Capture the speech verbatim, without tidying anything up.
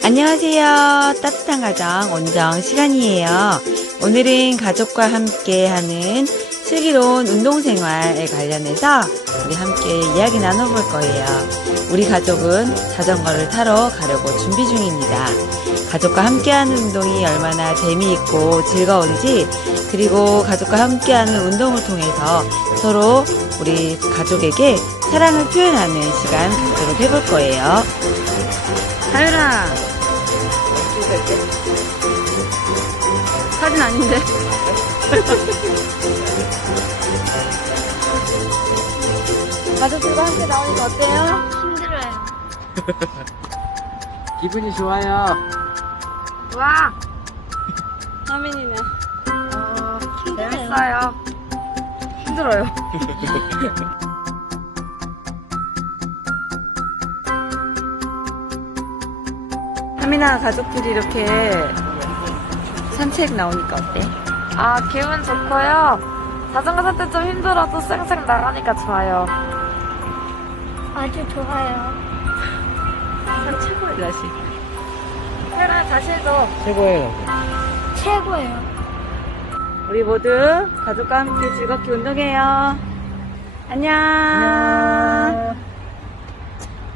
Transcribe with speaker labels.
Speaker 1: 안녕하세요. 따뜻한 가정 온정 시간이에요. 오늘은 가족과 함께 하는 슬기로운 운동생활에 관련해서 우리 함께 이야기 나눠볼 거예요. 우리 가족은 자전거를 타러 가려고 준비 중입니다. 가족과 함께하는 운동이 얼마나 재미있고 즐거운지, 그리고 가족과 함께하는 운동을 통해서 서로 우리 가족에게 사랑을 표현하는 시간 갖도록 해볼 거예요. 다율아, 사진 아닌데. 가족들과 함께 나오니까 어때요?
Speaker 2: 힘들어요.
Speaker 3: 기분이 좋아요.
Speaker 2: 와,
Speaker 1: 하민이네.
Speaker 2: 어, 힘들어요.
Speaker 1: 재밌어요. 힘들어요. 하민아, 가족들이 이렇게 산책 나오니까 어때?
Speaker 2: 아, 기분 좋고요. 자전거 탈 때 좀 힘들어도 쌩쌩 나가니까 좋아요. 아주 좋아요.
Speaker 1: 최고의 자식.
Speaker 2: 태어난 자신도
Speaker 3: 최고예요.
Speaker 2: 최고예요.
Speaker 1: 우리 모두 가족과 함께 즐겁게 운동해요. 안녕.
Speaker 3: 안녕.